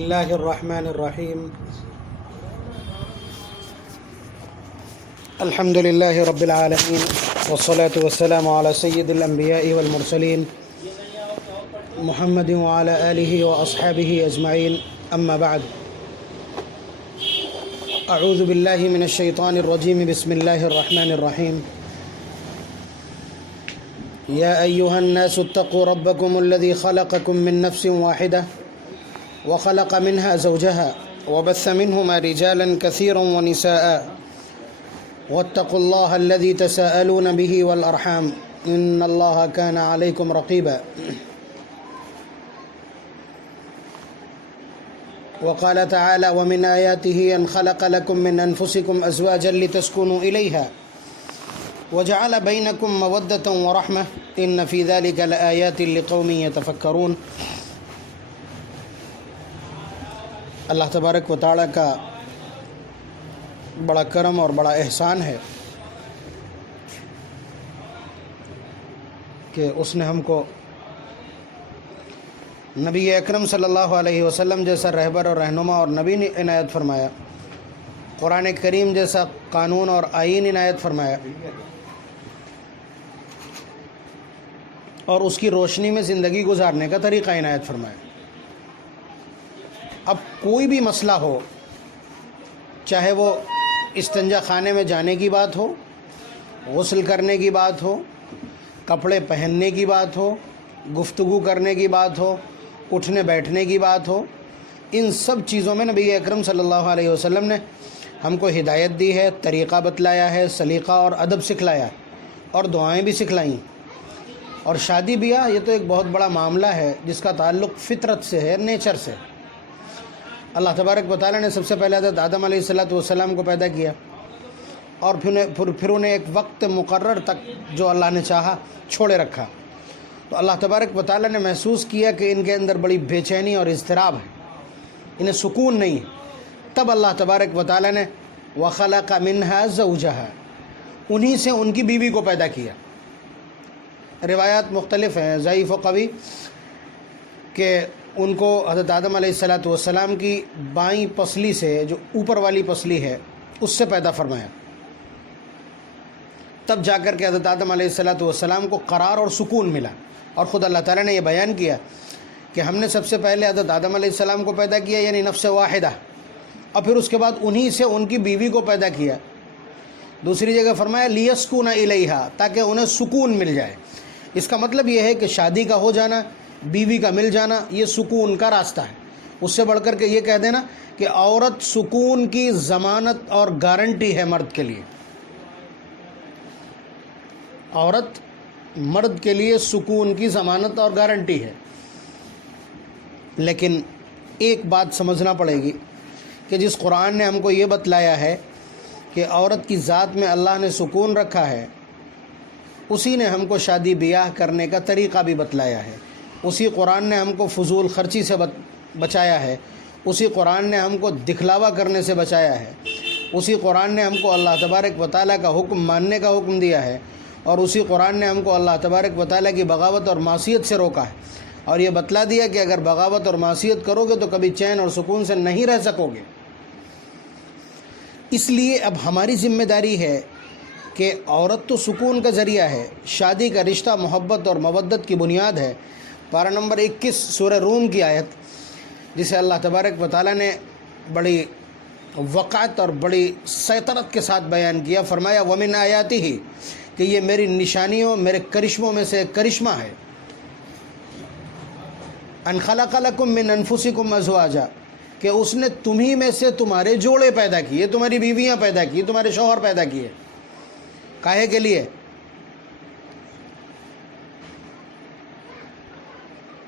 الله الرحمن الرحيم. الحمد لله رب العالمين، والصلاة والسلام على سيد الأنبياء والمرسلين محمد وعلى آله وأصحابه أجمعين. أما بعد، أعوذ بالله من الشيطان الرجيم. بسم الله الرحمن الرحيم. يا أيها الناس اتقوا ربكم الذي خلقكم من نفس واحدة وخلق منها زوجها وبث منهما رجالا كثيرا ونساء واتقوا الله الذي تساءلون به والأرحام إن الله كان عليكم رقيبا. وقال تعالى: ومن آياته أن خلق لكم من أنفسكم أزواجا لتسكنوا إليها وجعل بينكم مودة ورحمة إن في ذلك لآيات لقوم يتفكرون. اللہ تبارک و تعالیٰ کا بڑا کرم اور بڑا احسان ہے کہ اس نے ہم کو نبی اکرم صلی اللہ علیہ وسلم جیسا رہبر اور رہنما اور نبی عنایت فرمایا، قرآن کریم جیسا قانون اور آئین عنایت فرمایا، اور اس کی روشنی میں زندگی گزارنے کا طریقہ عنایت فرمایا. اب کوئی بھی مسئلہ ہو، چاہے وہ استنجا خانے میں جانے کی بات ہو، غسل کرنے کی بات ہو، کپڑے پہننے کی بات ہو، گفتگو کرنے کی بات ہو، اٹھنے بیٹھنے کی بات ہو، ان سب چیزوں میں نبی اکرم صلی اللہ علیہ وسلم نے ہم کو ہدایت دی ہے، طریقہ بتلایا ہے، سلیقہ اور ادب سکھلایا اور دعائیں بھی سکھلائیں. اور شادی بیاہ یہ تو ایک بہت بڑا معاملہ ہے جس کا تعلق فطرت سے ہے، نیچر سے. اللہ تبارک و تعالیٰ نے سب سے پہلے حضرت آدم علیہ السلام کو پیدا کیا، اور پھر انہیں ایک وقت مقرر تک جو اللہ نے چاہا چھوڑے رکھا. تو اللہ تبارک و تعالیٰ نے محسوس کیا کہ ان کے اندر بڑی بے چینی اور اضطراب ہے، انہیں سکون نہیں ہے. تب اللہ تبارک و تعالیٰ نے وَخَلَقَ مِنْهَا زَوْجَهَا، انہی سے ان کی بیوی کو پیدا کیا. روایات مختلف ہیں، ضعیف و قوی، کہ ان کو حضرت آدم علیہ السلام کی بائیں پسلی سے، جو اوپر والی پسلی ہے، اس سے پیدا فرمایا. تب جا کر کے حضرت آدم علیہ السلام کو قرار اور سکون ملا. اور خود اللہ تعالیٰ نے یہ بیان کیا کہ ہم نے سب سے پہلے حضرت آدم علیہ السلام کو پیدا کیا، یعنی نفس واحدہ، اور پھر اس کے بعد انہی سے ان کی بیوی کو پیدا کیا. دوسری جگہ فرمایا لیسکون الیہا، تاکہ انہیں سکون مل جائے. اس کا مطلب یہ ہے کہ شادی کا ہو جانا، بیوی کا مل جانا، یہ سکون کا راستہ ہے. اس سے بڑھ کر کے یہ کہہ دینا کہ عورت سکون کی ضمانت اور گارنٹی ہے مرد کے لیے. عورت مرد کے لیے سکون کی ضمانت اور گارنٹی ہے. لیکن ایک بات سمجھنا پڑے گی کہ جس قرآن نے ہم کو یہ بتلایا ہے کہ عورت کی ذات میں اللہ نے سکون رکھا ہے، اسی نے ہم کو شادی بیاہ کرنے کا طریقہ بھی بتلایا ہے. اسی قرآن نے ہم کو فضول خرچی سے بچایا ہے. اسی قرآن نے ہم کو دکھلاوا کرنے سے بچایا ہے. اسی قرآن نے ہم کو اللہ تبارک و تعالیٰ کا حکم ماننے کا حکم دیا ہے. اور اسی قرآن نے ہم کو اللہ تبارک و تعالیٰ کی بغاوت اور معصیت سے روکا ہے، اور یہ بتلا دیا کہ اگر بغاوت اور معصیت کرو گے تو کبھی چین اور سکون سے نہیں رہ سکو گے. اس لیے اب ہماری ذمہ داری ہے کہ عورت تو سکون کا ذریعہ ہے، شادی کا رشتہ محبت اور مودت کی بنیاد ہے. پارہ نمبر 21 سورہ روم کی آیت، جسے اللہ تبارک و تعالیٰ نے بڑی وقعت اور بڑی سیطرت کے ساتھ بیان کیا. فرمایا وَمِنْ آیَاتِهِ، کہ یہ میری نشانیوں، میرے کرشموں میں سے ایک کرشمہ ہے. ان خلق لکم من انفسکم ازواجا، کہ اس نے تمہیں میں سے تمہارے جوڑے پیدا کیے، تمہاری بیویاں پیدا کی، تمہارے شوہر پیدا کیے. کاہے کے لیے؟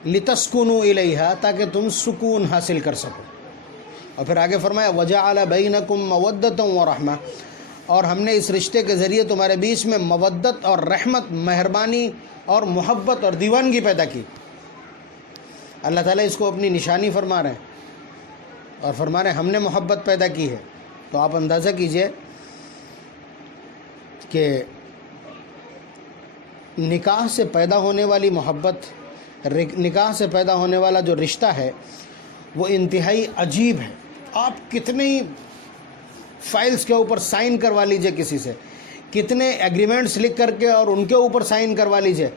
لِتَسْكُنُوا إِلَيْهَا، تاکہ تم سکون حاصل کر سکو. اور پھر آگے فرمایا وَجَعَلَ بَيْنَكُمْ مَوَدَّةً وَرَحْمَةً، اور ہم نے اس رشتے کے ذریعے تمہارے بیچ میں مودت اور رحمت، مہربانی اور محبت اور دیوانگی پیدا کی. اللہ تعالیٰ اس کو اپنی نشانی فرما رہے ہیں اور فرما رہے ہیں ہم نے محبت پیدا کی ہے. تو آپ اندازہ کیجئے کہ نکاح سے پیدا ہونے والی محبت، نکاح سے پیدا ہونے والا جو رشتہ ہے، وہ انتہائی عجیب ہے. آپ کتنے ہی فائلز کے اوپر سائن کروا لیجئے کسی سے، کتنے ایگریمنٹس لکھ کر کے اور ان کے اوپر سائن کروا لیجئے،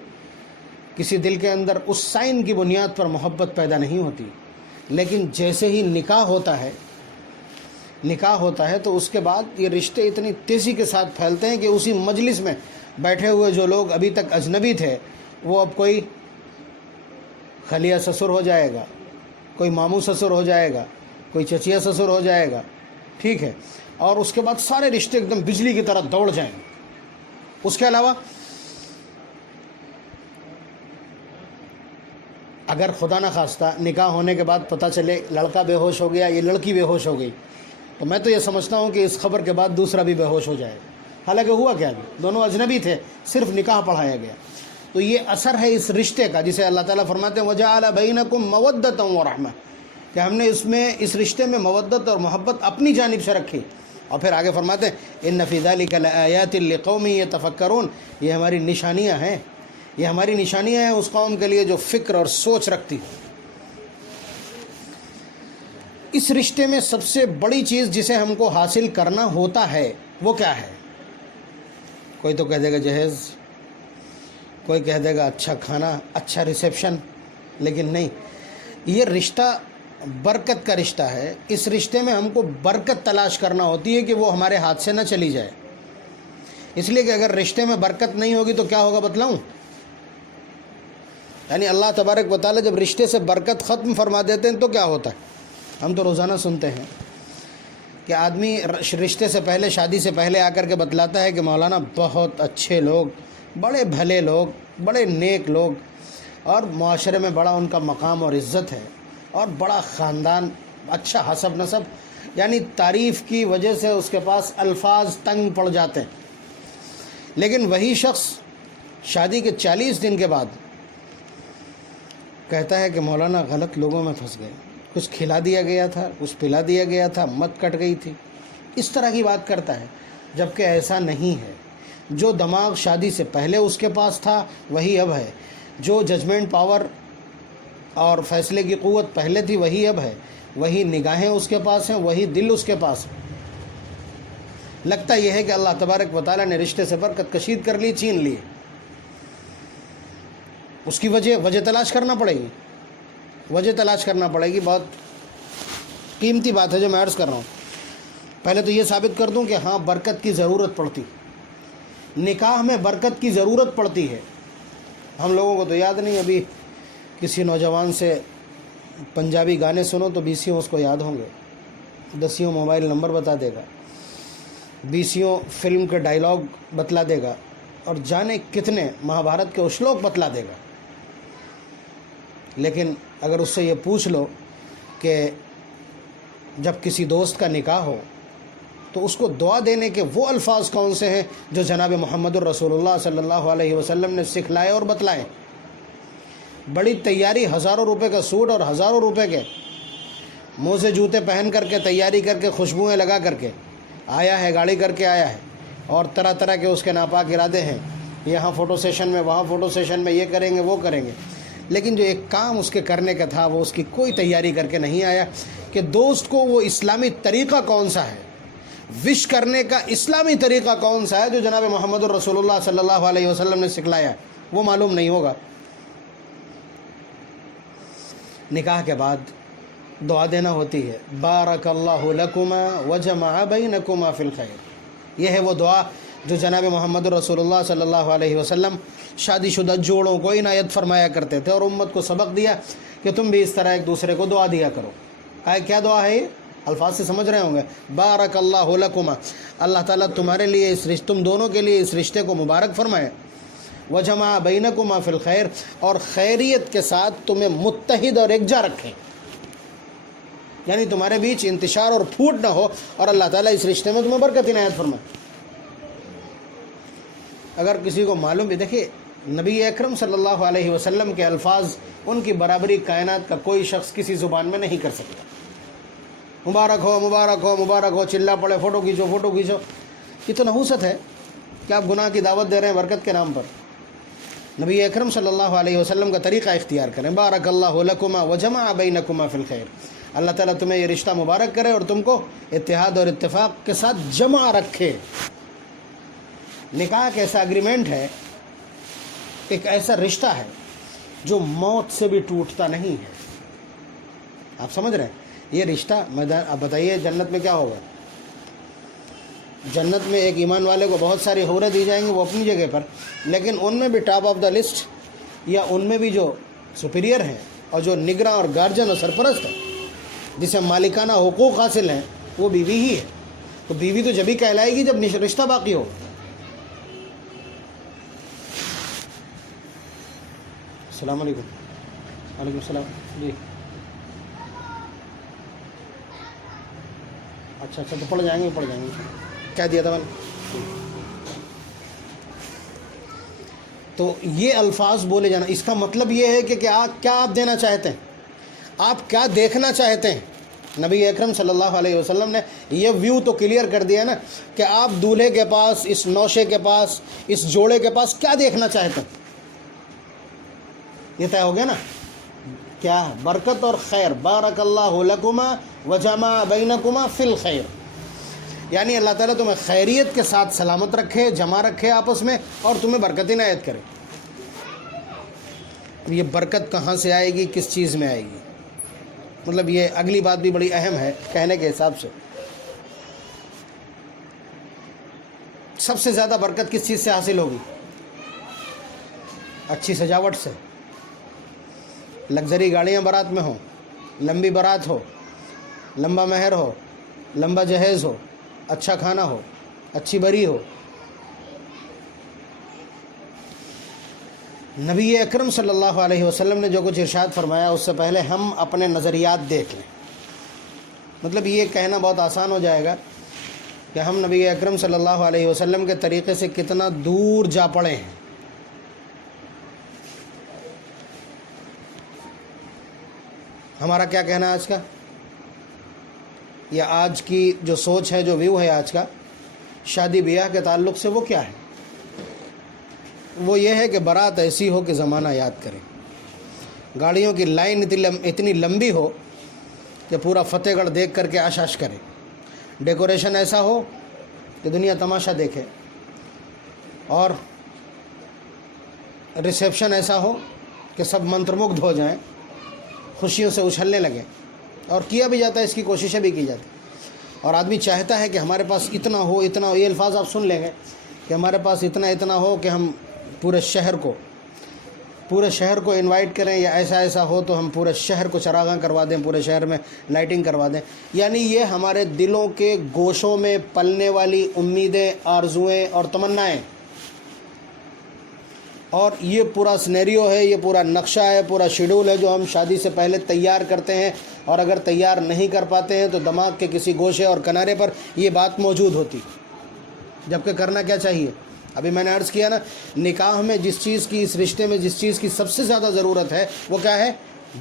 کسی دل کے اندر اس سائن کی بنیاد پر محبت پیدا نہیں ہوتی. لیکن جیسے ہی نکاح ہوتا ہے تو اس کے بعد یہ رشتے اتنی تیزی کے ساتھ پھیلتے ہیں کہ اسی مجلس میں بیٹھے ہوئے جو لوگ ابھی تک اجنبی تھے وہ اب کوئی خلیہ سسر ہو جائے گا، کوئی ماموں سسر ہو جائے گا، کوئی چچیا سسر ہو جائے گا، ٹھیک ہے، اور اس کے بعد سارے رشتے ایک دم بجلی کی طرح دوڑ جائیں. اس کے علاوہ اگر خدا نہ خواستہ نکاح ہونے کے بعد پتہ چلے لڑکا بے ہوش ہو گیا، یہ لڑکی بے ہوش ہو گئی، تو میں تو یہ سمجھتا ہوں کہ اس خبر کے بعد دوسرا بھی بے ہوش ہو جائے. حالانکہ ہوا کیا، دونوں اجنبی تھے، صرف نکاح پڑھایا گیا. تو یہ اثر ہے اس رشتے کا، جسے اللہ تعالیٰ فرماتے ہیں وَجَعَلَ بَيْنَكُمْ مَوَدَّةً وَرَحْمَةً، کہ ہم نے اس رشتے میں مودت اور محبت اپنی جانب سے رکھی. اور پھر آگے فرماتے ہیں إِنَّ فِي ذَلِكَ لَآيَاتٍ لِقَوْمٍ يَتَفَكَّرُونَ، یہ ہماری نشانیاں ہیں، یہ ہماری نشانیاں ہیں اس قوم کے لیے جو فکر اور سوچ رکھتی. اس رشتے میں سب سے بڑی چیز جسے ہم کو حاصل کرنا ہوتا ہے وہ کیا ہے؟ کوئی تو کہہ دے گا جہیز، کوئی کہہ دے گا اچھا کھانا، اچھا ریسیپشن، لیکن نہیں، یہ رشتہ برکت کا رشتہ ہے. اس رشتے میں ہم کو برکت تلاش کرنا ہوتی ہے کہ وہ ہمارے ہاتھ سے نہ چلی جائے. اس لیے کہ اگر رشتے میں برکت نہیں ہوگی تو کیا ہوگا بتلاؤں؟ یعنی اللہ تبارک و تعالیٰ جب رشتے سے برکت ختم فرما دیتے ہیں تو کیا ہوتا ہے؟ ہم تو روزانہ سنتے ہیں کہ آدمی رشتے سے پہلے، شادی سے پہلے آ کر کے بتلاتا ہے کہ مولانا بہت اچھے لوگ، بڑے بھلے لوگ، بڑے نیک لوگ، اور معاشرے میں بڑا ان کا مقام اور عزت ہے، اور بڑا خاندان، اچھا حسب نسب، یعنی تعریف کی وجہ سے اس کے پاس الفاظ تنگ پڑ جاتے ہیں. لیکن وہی شخص شادی کے 40 دن کے بعد کہتا ہے کہ مولانا غلط لوگوں میں پھنس گئے، کچھ کھلا دیا گیا تھا، کچھ پلا دیا گیا تھا، مت کٹ گئی تھی، اس طرح کی بات کرتا ہے. جبکہ ایسا نہیں ہے. جو دماغ شادی سے پہلے اس کے پاس تھا وہی اب ہے، جو ججمنٹ پاور اور فیصلے کی قوت پہلے تھی وہی اب ہے، وہی نگاہیں اس کے پاس ہیں، وہی دل اس کے پاس ہے. لگتا یہ ہے کہ اللہ تبارک و تعالیٰ نے رشتے سے برکت کشید کر لی، چھین لی. اس کی وجہ تلاش کرنا پڑے گی، وجہ تلاش کرنا پڑے گی. بہت قیمتی بات ہے جو میں عرض کر رہا ہوں. پہلے تو یہ ثابت کر دوں کہ ہاں برکت کی ضرورت پڑتی، نکاح میں برکت کی ضرورت پڑتی ہے. ہم لوگوں کو تو یاد نہیں، ابھی کسی نوجوان سے پنجابی گانے سنو تو 20 اس کو یاد ہوں گے، 10 موبائل نمبر بتا دے گا، 20 فلم کے ڈائلاگ بتلا دے گا، اور جانے کتنے مہابھارت کے اشلوک بتلا دے گا. لیکن اگر اس سے یہ پوچھ لو کہ جب کسی دوست کا نکاح ہو تو اس کو دعا دینے کے وہ الفاظ کون سے ہیں جو جناب محمد الرسول اللہ صلی اللہ علیہ وسلم نے سکھلائے اور بتلائے؟ بڑی تیاری، ہزاروں روپے کا سوٹ اور ہزاروں روپے کے منہ سے جوتے پہن کر کے، تیاری کر کے، خوشبوئیں لگا کر کے آیا ہے، گاڑی کر کے آیا ہے، اور طرح طرح کے اس کے ناپاک ارادے ہیں، یہاں فوٹو سیشن میں، وہاں فوٹو سیشن میں، یہ کریں گے وہ کریں گے. لیکن جو ایک کام اس کے کرنے کا تھا وہ اس کی کوئی تیاری کر کے نہیں آیا کہ دوست کو وہ اسلامی طریقہ کون سا ہے، وش کرنے کا اسلامی طریقہ کون سا ہے جو جناب محمد الرسول اللہ صلی اللہ علیہ وسلم نے سکھلایا، وہ معلوم نہیں ہوگا. نکاح کے بعد دعا دینا ہوتی ہے، بارک اللہ لکما وجمع بینکما فی الخیر. یہ ہے وہ دعا جو جناب محمد رسول اللہ صلی اللہ علیہ وسلم شادی شدہ جوڑوں کو عنایت فرمایا کرتے تھے، اور امت کو سبق دیا کہ تم بھی اس طرح ایک دوسرے کو دعا دیا کرو. کیا دعا ہے یہ؟ الفاظ سے سمجھ رہے ہوں گے. بارک اللہ لکما، اللہ تعالیٰ تمہارے لیے تم دونوں کے لیے اس رشتے کو مبارک فرمائے. وجمع بینکما فی الخیر، اور خیریت کے ساتھ تمہیں متحد اور یکجا رکھیں، یعنی تمہارے بیچ انتشار اور پھوٹ نہ ہو، اور اللہ تعالیٰ اس رشتے میں تمہیں برکت عنایت فرمائے. اگر کسی کو معلوم بھی، دیکھیے نبی اکرم صلی اللہ علیہ وسلم کے الفاظ، ان کی برابری کائنات کا کوئی شخص کسی زبان میں نہیں کر سکتا. مبارک ہو، مبارک ہو، مبارک ہو، چلا پڑے، فوٹو کھینچو، فوٹو کھینچو. یہ تو نحوست ہے کہ آپ گناہ کی دعوت دے رہے ہیں برکت کے نام پر. نبی اکرم صلی اللہ علیہ وسلم کا طریقہ اختیار کریں، بارک اللہ لکما وجمع بینکما فی الخیر. اللہ تعالیٰ تمہیں یہ رشتہ مبارک کرے اور تم کو اتحاد اور اتفاق کے ساتھ جمع رکھے۔ نکاح ایک ایسا اگریمنٹ ہے، ایک ایسا رشتہ ہے جو موت سے بھی ٹوٹتا نہیں ہے۔ آپ سمجھ رہے ہیں یہ رشتہ؟ اب بتائیے جنت میں کیا ہوگا؟ جنت میں ایک ایمان والے کو بہت ساری حوریں دی جائیں گی، وہ اپنی جگہ پر، لیکن ان میں بھی ٹاپ آف دا لسٹ یا ان میں بھی جو سپیریئر ہیں اور جو نگراں اور گارجن اور سرپرست ہے، جسے مالکانہ حقوق حاصل ہیں، وہ بیوی ہی ہے۔ تو بیوی تو جبھی کہلائے گی جب رشتہ باقی ہو۔ السلام علیکم۔ وعلیکم السلام جی۔ اچھا تو پڑھ جائیں گے کیا دیا تھا میں نے؟ تو یہ الفاظ بولے جانا، اس کا مطلب یہ ہے کہ کیا آپ دینا چاہتے ہیں، آپ کیا دیکھنا چاہتے ہیں۔ نبی اکرم صلی اللہ علیہ وسلم نے یہ ویو تو کلیئر کر دیا نا کہ آپ دولہے کے پاس، اس نوشے کے پاس، اس جوڑے کے پاس کیا دیکھنا چاہتے ہیں۔ یہ طے ہو گیا نا کیا؟ برکت اور خیر۔ بارک اللہ لکما وجمع بینکما فی الخیر، یعنی اللہ تعالیٰ تمہیں خیریت کے ساتھ سلامت رکھے، جمع رکھے آپس میں، اور تمہیں برکت عنایت کرے۔ یہ برکت کہاں سے آئے گی، کس چیز میں آئے گی؟ مطلب یہ اگلی بات بھی بڑی اہم ہے کہنے کے حساب سے۔ سب سے زیادہ برکت کس چیز سے حاصل ہوگی؟ اچھی سجاوٹ سے، لگژری گاڑیاں بارات میں ہوں، لمبی بارات ہو، لمبا مہر ہو، لمبا جہیز ہو، اچھا کھانا ہو، اچھی بری ہو۔ نبی اکرم صلی اللہ علیہ وسلم نے جو کچھ ارشاد فرمایا اس سے پہلے ہم اپنے نظریات دیکھ لیں۔ مطلب یہ کہنا بہت آسان ہو جائے گا کہ ہم نبی اکرم صلی اللہ علیہ وسلم کے طریقے سے کتنا دور جا پڑے ہیں۔ ہمارا کیا کہنا ہے آج کا، یا آج کی جو سوچ ہے، جو ویو ہے آج کا شادی بیاہ کے تعلق سے، وہ کیا ہے؟ وہ یہ ہے کہ بارات ایسی ہو کہ زمانہ یاد کرے، گاڑیوں کی لائن اتنی لمبی ہو کہ پورا فتح گڑھ دیکھ کر کے آشاش کرے، ڈیکوریشن ایسا ہو کہ دنیا تماشا دیکھے، اور ریسیپشن ایسا ہو کہ سب منترمگدھ ہو جائیں، خوشیوں سے اچھلنے لگیں۔ اور کیا بھی جاتا ہے، اس کی کوششیں بھی کی جاتی، اور آدمی چاہتا ہے کہ ہمارے پاس اتنا ہو، اتنا ہو۔ یہ الفاظ آپ سن لیں گے کہ ہمارے پاس اتنا ہو کہ ہم پورے شہر کو انوائٹ کریں، یا ایسا ہو تو ہم پورے شہر کو چراغاں کروا دیں، پورے شہر میں لائٹنگ کروا دیں۔ یعنی یہ ہمارے دلوں کے گوشوں میں پلنے والی امیدیں، آرزوئیں اور تمنائیں، اور یہ پورا سینیریو ہے، یہ پورا نقشہ ہے، پورا شیڈول ہے جو ہم شادی سے پہلے تیار کرتے ہیں، اور اگر تیار نہیں کر پاتے ہیں تو دماغ کے کسی گوشے اور کنارے پر یہ بات موجود ہوتی، جبکہ کرنا کیا چاہیے؟ ابھی میں نے عرض کیا نا، نکاح میں جس چیز کی، اس رشتے میں جس چیز کی سب سے زیادہ ضرورت ہے وہ کیا ہے؟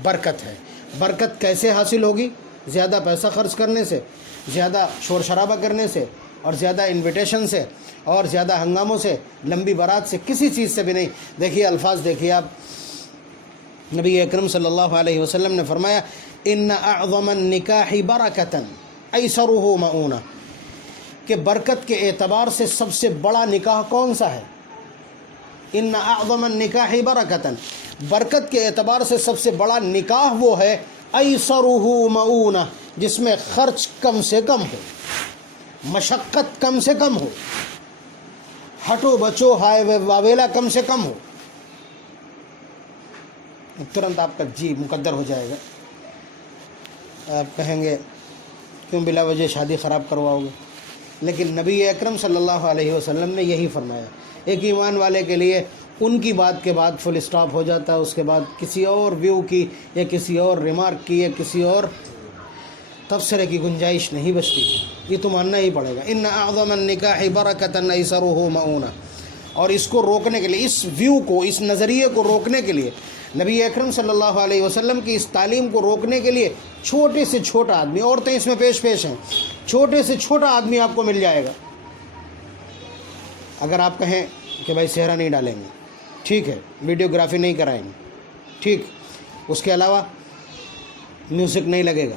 برکت ہے۔ برکت کیسے حاصل ہوگی؟ زیادہ پیسہ خرچ کرنے سے، زیادہ شور شرابہ کرنے سے، اور زیادہ انویٹیشن سے، اور زیادہ ہنگاموں سے، لمبی بارات سے، کسی چیز سے بھی نہیں۔ دیکھیے الفاظ دیکھیے آپ، نبی اکرم صلی اللہ علیہ وسلم نے فرمایا ان اعظم النکاح برکۃ ایسرہ مؤونہ، کہ برکت کے اعتبار سے سب سے بڑا نکاح کون سا ہے؟ ان اعظم النکاح برکۃ، برکت کے اعتبار سے سب سے بڑا نکاح وہ ہے ایسرہ مؤونہ، جس میں خرچ کم سے کم ہو، مشقت کم سے کم ہو، ہٹو بچو ہائے واویلا کم سے کم ہو۔ ترنت آپ کا جی مقدر ہو جائے گا، آپ کہیں گے کیوں بلا وجہ شادی خراب کرواؤ گے؟ لیکن نبی اکرم صلی اللہ علیہ وسلم نے یہی فرمایا۔ ایک ایمان والے کے لیے ان کی بات کے بعد فل اسٹاپ ہو جاتا ہے، اس کے بعد کسی اور ویو کی، یا کسی اور ریمارک کی، یا کسی اور تبصرے کی گنجائش نہیں بچتی۔ یہ تو ماننا ہی پڑے گا۔ ان اعظم النکاح برکۃ ایسرہ مؤونہ، اور اس کو روکنے کے لیے، اس ویو کو، اس نظریے کو روکنے کے لیے، نبی اکرم صلی اللہ علیہ وسلم کی اس تعلیم کو روکنے کے لیے چھوٹے سے چھوٹا آدمی، عورتیں اس میں پیش ہیں، چھوٹے سے چھوٹا آدمی آپ کو مل جائے گا۔ اگر آپ کہیں کہ بھائی صحرا نہیں ڈالیں گے، ٹھیک ہے، ویڈیوگرافی نہیں کرائیں گے، ٹھیک، اس کے علاوہ میوزک نہیں لگے گا،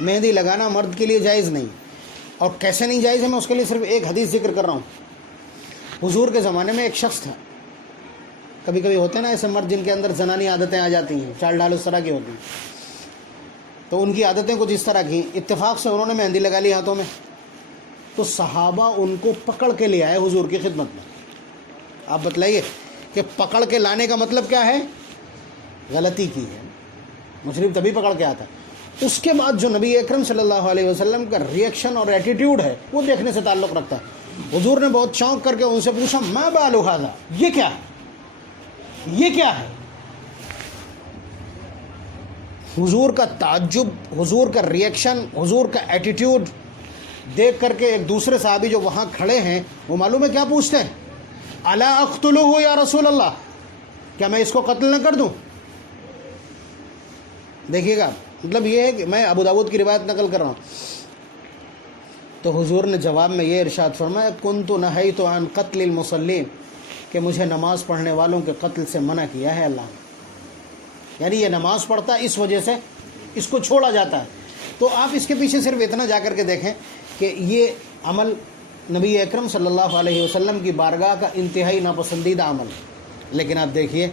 مہندی لگانا مرد کے لیے جائز نہیں. اور کیسے نہیں جائز ہے، میں اس کے لیے صرف ایک حدیث ذکر کر رہا ہوں. حضور کے زمانے میں ایک شخص تھا، کبھی کبھی ہوتے ہیں نا ایسے مرد جن کے اندر زنانی عادتیں آ جاتی ہیں، چال ڈھال اس طرح کی ہوتی ہیں، تو ان کی عادتیں کچھ اس طرح کی. اتفاق سے انہوں نے مہندی لگا لی ہاتھوں میں، تو صحابہ ان کو پکڑ کے لے آئے حضور کی خدمت میں. آپ بتلائیے کہ پکڑ کے لانے کا مطلب کیا ہے؟ غلطی کی ہے، مجرم تبھی پکڑ کے آتا ہے. اس کے بعد جو نبی اکرم صلی اللہ علیہ وسلم کا ریئیکشن اور ایٹیٹیوڈ ہے وہ دیکھنے سے تعلق رکھتا ہے. حضور نے بہت چونک کر کے ان سے پوچھا، ما بال ھذا، یہ کیا ہے، یہ کیا ہے؟ حضور کا تعجب، حضور کا ریئیکشن، حضور کا ایٹیٹیوڈ دیکھ کر کے ایک دوسرے صحابی جو وہاں کھڑے ہیں وہ معلوم ہے کیا پوچھتے ہیں؟ الا اقتلہ یا رسول اللہ، کیا میں اس کو قتل نہ کر دوں؟ دیکھیے گا، مطلب یہ ہے کہ میں ابو داؤد کی روایت نقل کر رہا ہوں. تو حضور نے جواب میں یہ ارشاد فرمایا، کنت نہیت عن قتل المصلین، کہ مجھے نماز پڑھنے والوں کے قتل سے منع کیا ہے اللہ نے. یعنی یہ نماز پڑھتا ہے، اس وجہ سے اس کو چھوڑا جاتا ہے. تو آپ اس کے پیچھے صرف اتنا جا کر کے دیکھیں کہ یہ عمل نبی اکرم صلی اللہ علیہ وسلم کی بارگاہ کا انتہائی ناپسندیدہ عمل. لیکن آپ دیکھیے،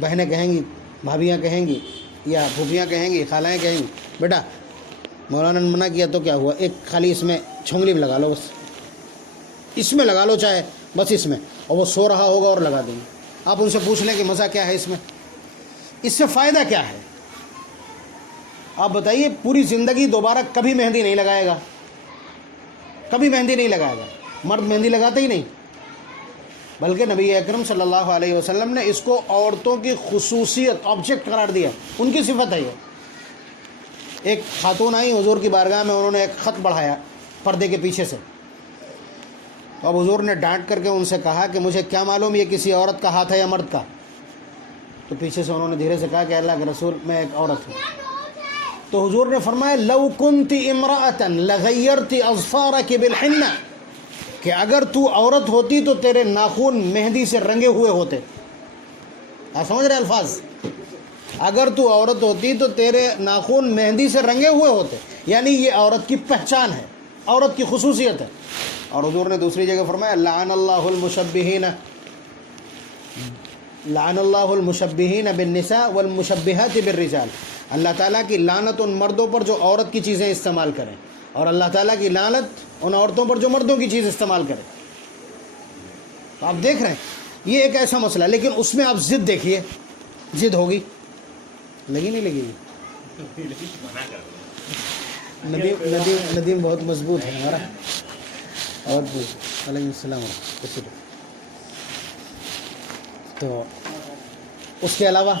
بہنیں کہیں گی، بھابیاں کہیں گی، یا پھوپھیاں کہیں گی، خالائیں کہیں گی، بیٹا مولانا نے منع کیا تو کیا ہوا، ایک خالی اس میں چھنگلی میں لگا لو، بس اس میں لگا لو، چاہے بس اس میں، اور وہ سو رہا ہوگا اور لگا دیں گے. آپ ان سے پوچھ لیں کہ مزہ کیا ہے اس میں، اس سے فائدہ کیا ہے؟ آپ بتائیے، پوری زندگی دوبارہ کبھی مہندی نہیں لگائے گا، کبھی مہندی نہیں لگائے گا. مرد مہندی لگاتے ہی نہیں، بلکہ نبی اکرم صلی اللہ علیہ وسلم نے اس کو عورتوں کی خصوصیت، آبجیکٹ قرار دیا، ان کی صفت ہے یہ. ایک خاتون آئی حضور کی بارگاہ میں، انہوں نے ایک خط بڑھایا پردے کے پیچھے سے. اب حضور نے ڈانٹ کر کے ان سے کہا کہ مجھے کیا معلوم یہ کسی عورت کا ہاتھ ہے یا مرد کا. تو پیچھے سے انہوں نے دھیرے سے کہا کہ اللہ کے رسول، میں ایک عورت ہوں. تو حضور نے فرمایا، لو کنت امرأة لغیرت اظفارک بالحنہ، کہ اگر تو عورت ہوتی تو تیرے ناخن مہندی سے رنگے ہوئے ہوتے. آپ سمجھ رہے الفاظ؟ اگر تو عورت ہوتی تو تیرے ناخن مہندی سے رنگے ہوئے ہوتے. یعنی یہ عورت کی پہچان ہے، عورت کی خصوصیت ہے. اور حضور نے دوسری جگہ فرمایا، لعن اللہ المشبہین، لعن اللہ المشبہین بالنساء والمشبہات بالرجال. اللہ تعالیٰ کی لعنت ان مردوں پر جو عورت کی چیزیں استعمال کریں، اور اللہ تعالیٰ کی لعنت ان عورتوں پر جو مردوں کی چیز استعمال کریں. تو آپ دیکھ رہے ہیں یہ ایک ایسا مسئلہ ہے. لیکن اس میں آپ ضد دیکھیے، ضد ہوگی، لگی نہیں لگی. ندیم بہت مضبوط ہے ہمارا. اور علیہ السلام. تو اس کے علاوہ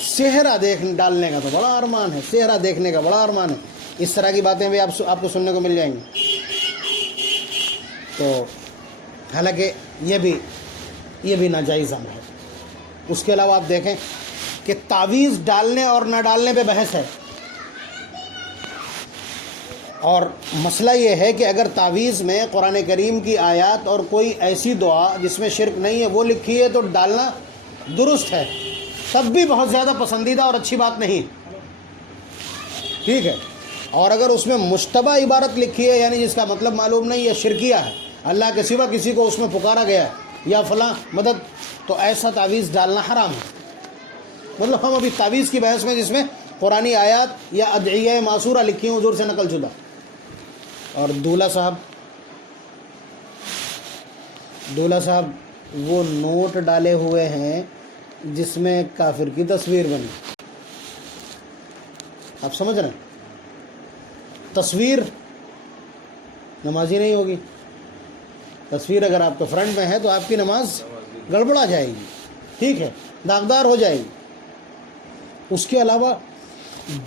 صحرا ڈالنے کا تو بڑا ارمان ہے، صحرا دیکھنے کا بڑا ارمان ہے. اس طرح کی باتیں بھی آپ کو سننے کو مل جائیں گی. تو حالانکہ یہ بھی ناجائز عمل ہے. اس کے علاوہ آپ دیکھیں کہ تعویذ ڈالنے اور نہ ڈالنے پہ بحث ہے. اور مسئلہ یہ ہے کہ اگر تعویذ میں قرآن کریم کی آیات اور کوئی ایسی دعا جس میں شرک نہیں ہے وہ لکھی ہے تو ڈالنا درست ہے، تب بھی بہت زیادہ پسندیدہ اور اچھی بات نہیں، ٹھیک ہے. اور اگر اس میں مشتبہ عبارت لکھی ہے، یعنی جس کا مطلب معلوم نہیں ہے، شرکیہ ہے، اللہ کے سوا کسی کو اس میں پکارا گیا ہے یا فلاں مدد، تو ایسا تعویذ ڈالنا حرام ہے. مطلب ہم ابھی تعویذ کی بحث میں جس میں قرآنی آیات یا ادعیہ معصورہ لکھی ہیں حضور سے نقل شدہ. اور دولہا صاحب وہ نوٹ ڈالے ہوئے ہیں جس میں کافر کی تصویر بنی. آپ سمجھ رہے ہیں؟ تصویر نمازی نہیں ہوگی. تصویر اگر آپ کے فرنٹ میں ہے تو آپ کی نماز گڑبڑا جائے گی، ٹھیک ہے، داغدار ہو جائے گی. اس کے علاوہ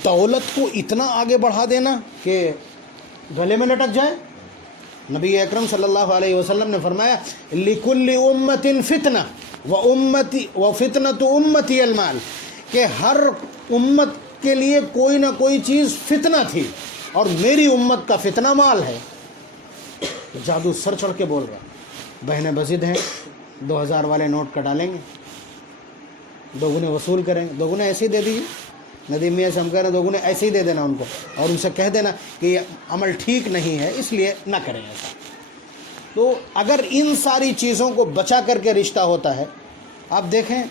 دولت کو اتنا آگے بڑھا دینا کہ گلے میں لٹک جائے. نبی اکرم صلی اللہ علیہ وسلم نے فرمایا، لِكُلِّ أُمَّةٍ فِتْنَةٌ وَفِتْنَةُ أُمَّتِي الْمَالِ، کہ ہر امت کے لیے کوئی نہ کوئی چیز فتنہ تھی اور میری امت کا فتنہ مال ہے. جادو سر چڑھ کے بول رہا. بہنیں بزد ہیں، 2000 والے نوٹ کا ڈالیں گے، دوگنے وصول کریں گے، دوگنے ایسے ہی دے دیجیے. ندیم میاں سے ہم کہہ رہے ہیں دوگنے ایسے ہی دے دینا ان کو، اور ان سے کہہ دینا کہ یہ عمل ٹھیک نہیں ہے، اس لیے نہ کریں ایسا۔ تو اگر ان ساری چیزوں کو بچا کر کے رشتہ ہوتا ہے، آپ دیکھیں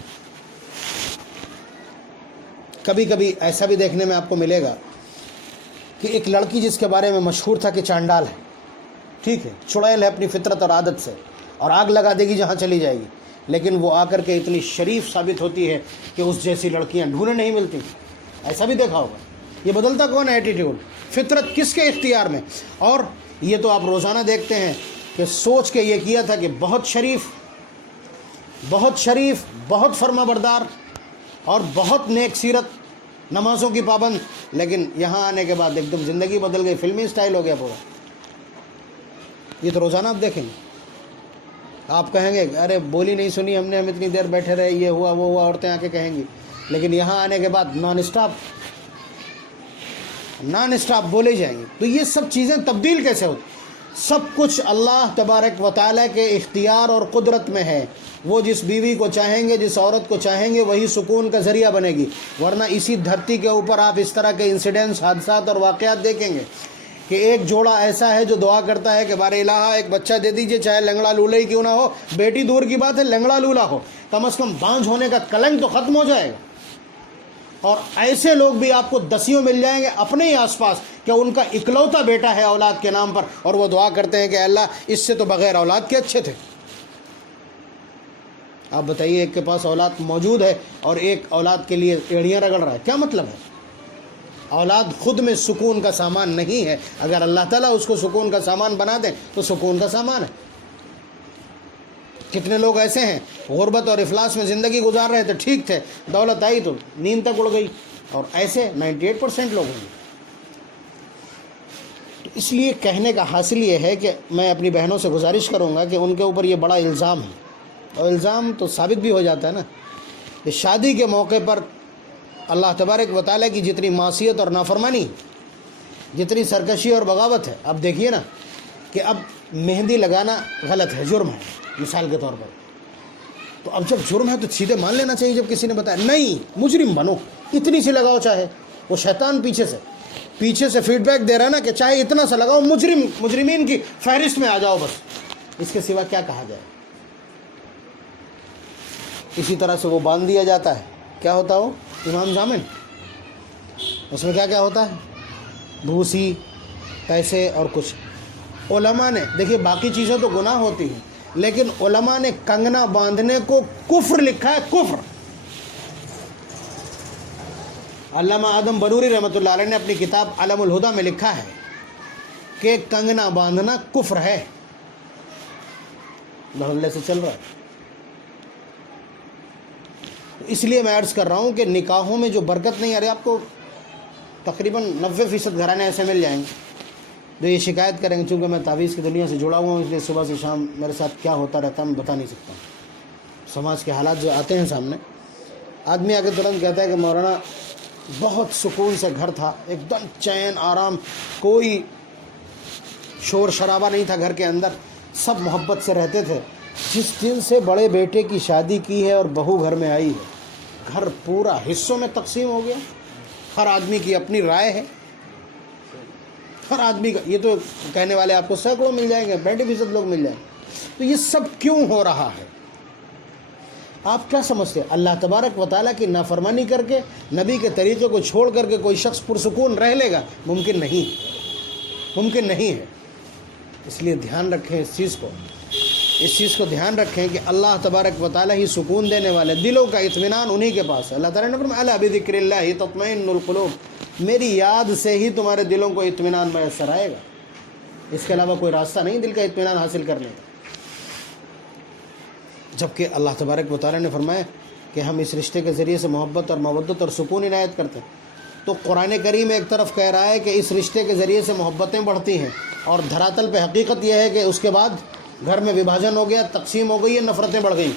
کبھی کبھی ایسا بھی دیکھنے میں آپ کو ملے گا کہ ایک لڑکی جس کے بارے میں مشہور تھا کہ چانڈال ہے، ٹھیک ہے، چڑیل ہے اپنی فطرت اور عادت سے، اور آگ لگا دے گی جہاں چلی جائے گی، لیکن وہ آ کر کے اتنی شریف ثابت ہوتی ہے کہ اس جیسی لڑکیاں ڈھونڈنے نہیں ملتی۔ ایسا بھی دیکھا ہوگا۔ یہ بدلتا کون ہے ایٹیٹیوڈ؟ فطرت کس کے اختیار میں؟ اور یہ تو آپ روزانہ دیکھتے ہیں کہ سوچ کے یہ کیا تھا کہ بہت شریف، بہت فرما بردار اور بہت نیک سیرت، نمازوں کی پابند، لیکن یہاں آنے کے بعد ایک دم زندگی بدل گئی، فلمی سٹائل ہو گیا پورا۔ یہ تو روزانہ آپ دیکھیں گے، آپ کہیں گے ارے بولی نہیں سنی ہم نے، ہم اتنی دیر بیٹھے رہے، یہ ہوا وہ ہوا، عورتیں آ کے کہیں گی، لیکن یہاں آنے کے بعد نان اسٹاپ بولے جائیں گے۔ تو یہ سب چیزیں تبدیل کیسے ہوتی؟ سب کچھ اللہ تبارک و تعالیٰ کے اختیار اور قدرت میں ہے۔ وہ جس بیوی کو چاہیں گے، جس عورت کو چاہیں گے، وہی سکون کا ذریعہ بنے گی۔ ورنہ اسی دھرتی کے اوپر آپ اس طرح کے انسیڈنٹس، حادثات اور واقعات دیکھیں گے کہ ایک جوڑا ایسا ہے جو دعا کرتا ہے کہ بار الہ ایک بچہ دے دیجئے، چاہے لنگڑا لولا ہی کیوں نہ ہو، بیٹی دور کی بات ہے لنگڑا لولا ہو، کم از کم بانجھ ہونے کا کلنک تو ختم ہو جائے گا۔ اور ایسے لوگ بھی آپ کو دسیوں مل جائیں گے اپنے ہی آس پاس کہ ان کا اکلوتا بیٹا ہے اولاد کے نام پر، اور وہ دعا کرتے ہیں کہ اللہ اس سے تو بغیر اولاد کے اچھے تھے۔ آپ بتائیے، ایک کے پاس اولاد موجود ہے اور ایک اولاد کے لیے ایڑیاں رگڑ رہا ہے، کیا مطلب ہے؟ اولاد خود میں سکون کا سامان نہیں ہے، اگر اللہ تعالیٰ اس کو سکون کا سامان بنا دیں تو سکون کا سامان ہے۔ کتنے لوگ ایسے ہیں غربت اور افلاس میں زندگی گزار رہے تھے، ٹھیک تھے، دولت آئی تو نیند تک اڑ گئی، اور ایسے 98% لوگ ہیں۔ تو اس لیے کہنے کا حاصل یہ ہے کہ میں اپنی بہنوں سے گزارش کروں گا کہ ان کے اوپر یہ بڑا الزام ہے، اور الزام تو ثابت بھی ہو جاتا ہے نا، کہ شادی کے موقع پر اللہ تبارک و تعالیٰ کی جتنی معصیت اور نافرمانی، جتنی سرکشی اور بغاوت ہے، اب دیکھیے نا کہ اب مہندی لگانا غلط ہے، جرم ہے مثال کے طور پر، تو اب جب جرم ہے تو سیدھے مان لینا چاہیے جب کسی نے بتایا، نہیں مجرم بنو، اتنی سی لگاؤ، چاہے وہ شیطان پیچھے سے فیڈ بیک دے رہا ہے نا کہ چاہے اتنا سا لگاؤ، مجرمین کی فہرست میں آ جاؤ، بس اس کے سوا کیا کہا جائے۔ اسی طرح سے وہ باندھ دیا جاتا ہے، کیا ہوتا ہو امام ضامن، اس میں کیا ہوتا ہے، بھوسی، پیسے اور کچھ۔ علماء نے دیکھیے، باقی چیزیں تو گناہ ہوتی ہیں، لیکن علماء نے کنگنا باندھنے کو کفر لکھا ہے، کفر۔ علامہ آدم بنوری رحمۃ اللہ علیہ نے اپنی کتاب علم الہدیٰ میں لکھا ہے کہ کنگنا باندھنا کفر ہے، اللہ سے چل رہا ہے۔ اس لیے میں عرض کر رہا ہوں کہ نکاحوں میں جو برکت نہیں، ارے آپ کو تقریباً 90% گھرانے ایسے مل جائیں گے جو یہ شکایت کریں گے، چونکہ میں تعویذ کی دنیا سے جڑا ہوا ہوں، اس لیے صبح سے شام میرے ساتھ کیا ہوتا رہتا ہے میں بتا نہیں سکتا۔ سماج کے حالات جو آتے ہیں سامنے، آدمی آ کے ترنت کہتا ہے کہ مولانا بہت سکون سے گھر تھا، ایک دم چین آرام، کوئی شور شرابہ نہیں تھا گھر کے اندر، سب محبت سے رہتے تھے۔ جس دن سے بڑے بیٹے کی شادی کی ہے اور بہو گھر میں آئی ہے، گھر پورا حصوں میں تقسیم ہو گیا، ہر آدمی کی اپنی رائے ہے، ہر آدمی کا، یہ تو کہنے والے آپ کو سینکڑوں مل جائیں گے، 50% لوگ مل جائیں گے۔ تو یہ سب کیوں ہو رہا ہے؟ آپ کیا سمجھتے ہیں؟ اللہ تبارک و تعالیٰ کی نافرمانی کر کے، نبی کے طریقے کو چھوڑ کر کے کوئی شخص پرسکون رہ لے گا؟ ممکن نہیں ہے۔ اس لیے دھیان رکھیں اس چیز کو دھیان رکھیں کہ اللہ تبارک و تعالیٰ ہی سکون دینے والے، دلوں کا اطمینان انہی کے پاس ہے۔ اللہ تعالیٰ نے فرمایا الا بذکر اللہ تطمئن القلوب، میری یاد سے ہی تمہارے دلوں کو اطمینان میسر آئے گا، اس کے علاوہ کوئی راستہ نہیں دل کا اطمینان حاصل کرنے کا۔ جبکہ اللہ تبارک و تعالیٰ نے فرمایا کہ ہم اس رشتے کے ذریعے سے محبت اور مودت اور سکون عنایت کرتے ہیں، تو قرآن کریم ایک طرف کہہ رہا ہے کہ اس رشتے کے ذریعے سے محبتیں بڑھتی ہیں، اور دھراتل پہ حقیقت یہ ہے کہ اس کے بعد گھر میں وبھاجن ہو گیا، تقسیم ہو گئی ہے، نفرتیں بڑھ گئیں۔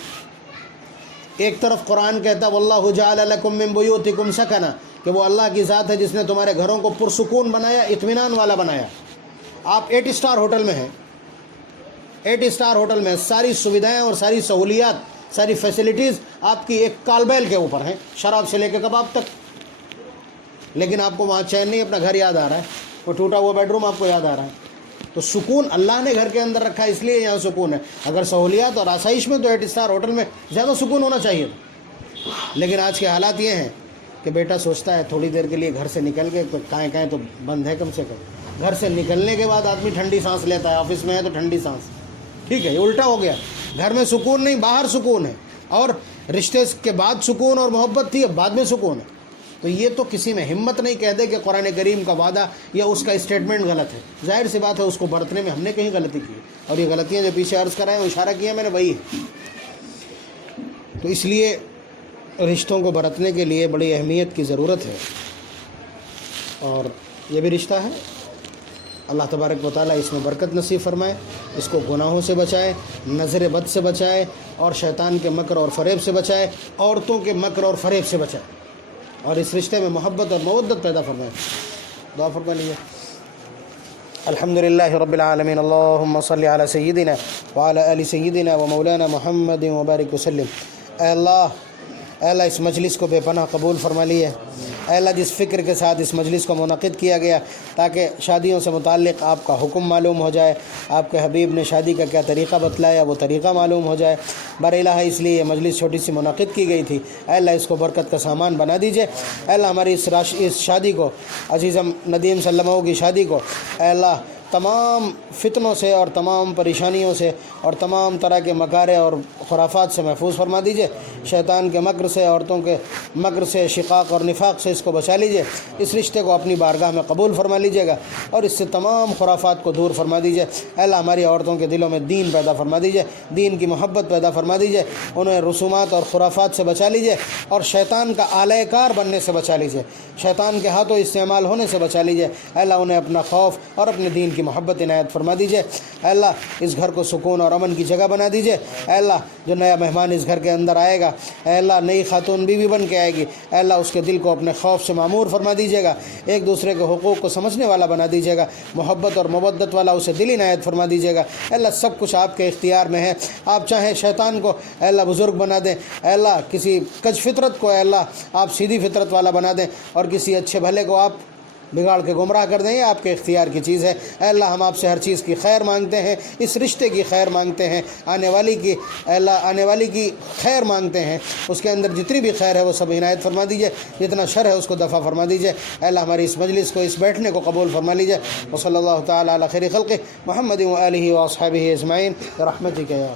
ایک طرف قرآن کہتا واللہ جعل لکم من بیوتکم سکنا، کہ وہ اللہ کی ذات ہے جس نے تمہارے گھروں کو پرسکون بنایا، اطمینان والا بنایا۔ آپ 8 اسٹار ہوٹل میں ہیں، 8 اسٹار ہوٹل میں ساری سویدھائیں اور ساری سہولیات، ساری فیسلٹیز آپ کی ایک کال بیل کے اوپر ہیں، شراب سے لے کے کباب تک۔ لیکن آپ کو وہاں چین نہیں، اپنا گھر یاد آ رہا ہے، وہ ٹوٹا ہوا بیڈ روم آپ کو یاد آ رہا ہے۔ تو سکون اللہ نے گھر کے اندر رکھا ہے، اس لیے یہاں سکون ہے۔ اگر سہولیات اور آسائش میں تو 8 اسٹار ہوٹل میں زیادہ سکون ہونا چاہیے، لیکن آج کے حالات یہ ہیں کہ بیٹا سوچتا ہے تھوڑی دیر کے لیے گھر سے نکل کے، کہیں تو بند ہے کم سے کم، گھر سے نکلنے کے بعد آدمی ٹھنڈی سانس لیتا ہے، آفس میں ہے تو ٹھنڈی سانس، ٹھیک ہے، یہ الٹا ہو گیا، گھر میں سکون نہیں، باہر سکون ہے، اور رشتے کے بعد سکون اور محبت تھی، اب بعد میں سکون ہے۔ تو یہ تو کسی میں ہمت نہیں کہہ دے کہ قرآن کریم کا وعدہ یا اس کا اسٹیٹمنٹ غلط ہے، ظاہر سی بات ہے اس کو برتنے میں ہم نے کہیں غلطی کی ہے، اور یہ غلطیاں جو پیچھے عرض کرائیں اشارہ کیا میں نے وہی ہے۔ تو اس لیے رشتوں کو برتنے کے لیے بڑی اہمیت کی ضرورت ہے، اور یہ بھی رشتہ ہے، اللہ تبارک و تعالیٰ اس میں برکت نصیب فرمائے، اس کو گناہوں سے بچائے، نظر بد سے بچائے، اور شیطان کے مکر اور فریب سے بچائے، عورتوں کے مکر اور فریب سے بچائے، اور اس رشتے میں محبت اور مودت پیدا فرمائے۔ دعا فرما لیجیے۔ الحمدللہ رب العالمین، اللہم صلی علی سیدنا وعلی آل سیدنا و مولانا محمد وبارک وسلم۔ اے اللہ اس مجلس کو بے پناہ قبول فرما لیے۔ اے اللہ جس فکر کے ساتھ اس مجلس کو منعقد کیا گیا تاکہ شادیوں سے متعلق آپ کا حکم معلوم ہو جائے، آپ کے حبیب نے شادی کا کیا طریقہ بتلایا وہ طریقہ معلوم ہو جائے، بر الہ اس لیے یہ مجلس چھوٹی سی منعقد کی گئی تھی۔ اے اللہ اس کو برکت کا سامان بنا دیجئے۔ اے اللہ ہماری اس شادی کو، عزیزم ندیم صلی اللہ علیہ وسلم کی شادی کو، اے اللہ تمام فتنوں سے اور تمام پریشانیوں سے اور تمام طرح کے مکارے اور خرافات سے محفوظ فرما دیجئے، شیطان کے مکر سے، عورتوں کے مکر سے، شقاق اور نفاق سے اس کو بچا لیجئے، اس رشتے کو اپنی بارگاہ میں قبول فرما لیجئے گا، اور اس سے تمام خرافات کو دور فرما دیجئے۔ اے اللہ ہماری عورتوں کے دلوں میں دین پیدا فرما دیجئے، دین کی محبت پیدا فرما دیجئے، انہیں رسومات اور خرافات سے بچا لیجئے، اور شیطان کا آلہ کار بننے سے بچا لیجئے، شیطان کے ہاتھوں استعمال ہونے سے بچا لیجئے۔ اے اللہ انہیں اپنا خوف اور اپنے دین کی محبت عنایت فرما دیجئے۔ اے اللہ اس گھر کو سکون اور امن کی جگہ بنا دیجئے۔ اے اللہ جو نیا مہمان اس گھر کے اندر آئے گا، اے اللہ نئی خاتون بیوی بن کے آئے گی، اے اللہ اس کے دل کو اپنے خوف سے معمور فرما دیجئے گا، ایک دوسرے کے حقوق کو سمجھنے والا بنا دیجئے گا، محبت اور مودت والا اسے دل عنایت فرما دیجئے گا۔ اے اللہ سب کچھ آپ کے اختیار میں ہے، آپ چاہیں شیطان کو اے اللہ بزرگ بنا دیں، اے اللہ کسی کج فطرت کو اے اللہ آپ سیدھی فطرت والا بنا دیں، اور کسی اچھے بھلے کو آپ بگاڑ کے گمراہ کر دیں، یہ آپ کے اختیار کی چیز ہے۔ اے اللہ ہم آپ سے ہر چیز کی خیر مانگتے ہیں، اس رشتے کی خیر مانگتے ہیں، آنے والی کی خیر مانگتے ہیں، اس کے اندر جتنی بھی خیر ہے وہ سب عنایت فرما دیجئے، جتنا شر ہے اس کو دفع فرما دیجئے۔ اے اللہ ہماری اس مجلس کو، اس بیٹھنے کو قبول فرما لیجئے۔ وصلی اللہ تعالی علی خیر خلقہ محمد و آلہ و اصحابہ اجمعین برحمتک یا